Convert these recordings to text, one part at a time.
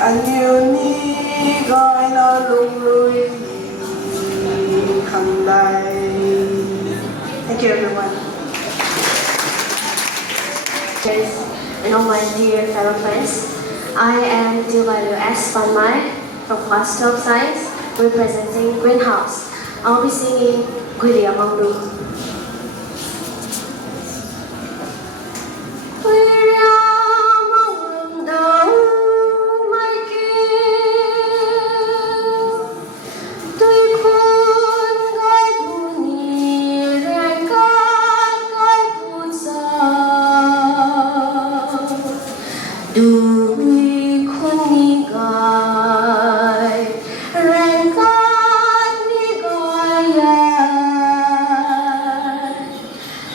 anh yêu ni gọi nó lung lùi không đây. Thank you everyone. And all my dear fellow friends, I am Dilbalu S. Panmai from class 12 science, representing Greenhouse. I'll be singing Gulia Mangdu.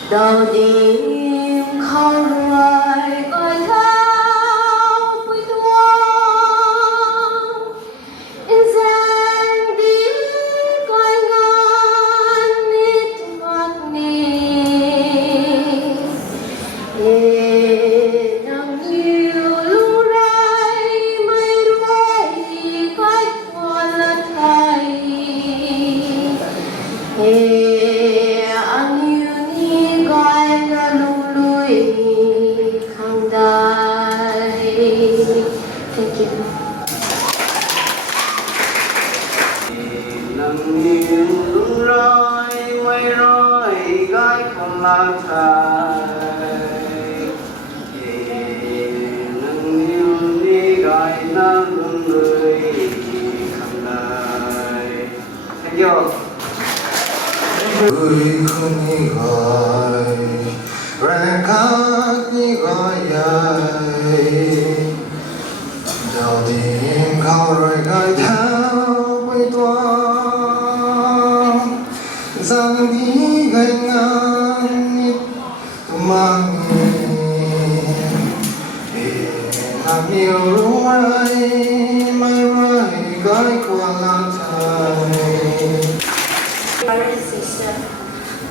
Đầu đêm không rời coi thao vui tuông gian đi coi ngon mít ngọt nề nắng nhiều lúc rai mây đuôi coi qua lần thầy Thank you. Nắng nghiêng lung rơi mây rơi gái không lang thang. Nắng nghiêng đi gái nắng lung lười không đời. Thank you. Người không nghĩ gọi rèn khác nghĩ gọi dài đầu tiên khâu rồi gợi thao bay toang rằng đi gây ngang nhịp mang làm nhiều lúc ấy mây rơi gái qua lang thang. Brother and sister,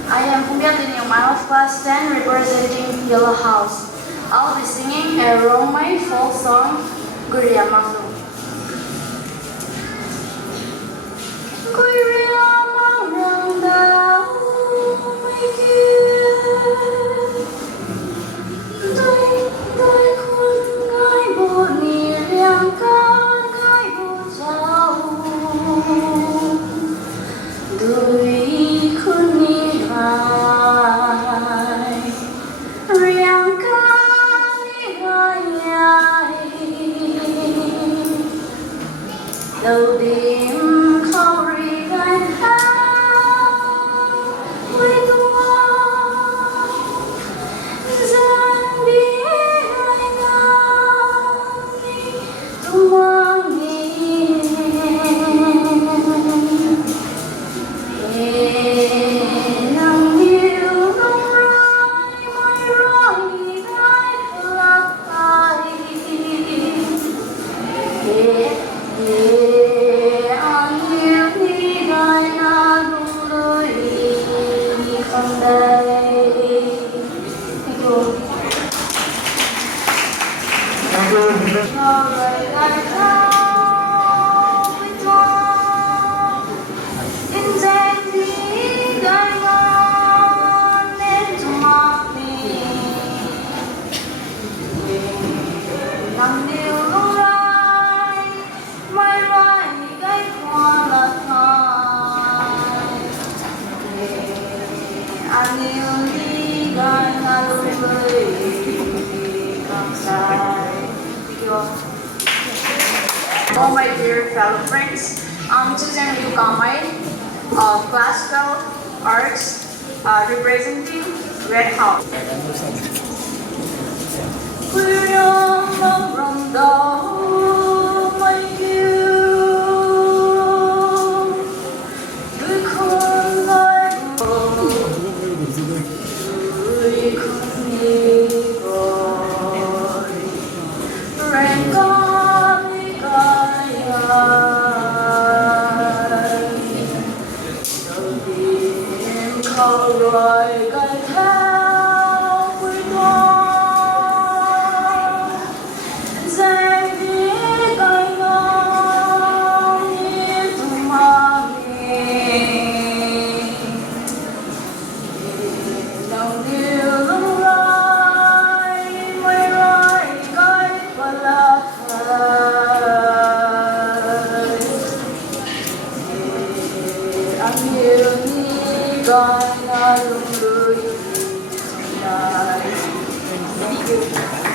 I am Pumbiatin in my class 10 representing Yellow House. I'll be singing a Romai folk song, Guria Mangdu. Guria Mangdu, my dear, đôi con gái bộ nì riêng con gái bộ giàu. Đôi con đi lại riêng con đi lại đầu đêm không rì gai thao vui tuông gian đi gai ngang đi tuông nghe nắng nhiều nắng rơi mây rơi gai lạc tay anh yêu đi gai na lung lười không đây. Thank you. Rồi gai thao vui tuông in gian đi gai ngon nên mặt đi nắng nhiều lúc rai mây rơi gai qua là thay anh yêu đi gai na lung lười không sai. All my dear fellow friends, I'm Susan Liu Kamai of Class 12 Arts, representing Red House. Rồi gai thao vui toang yêu ni gai na lung lui. Thank you.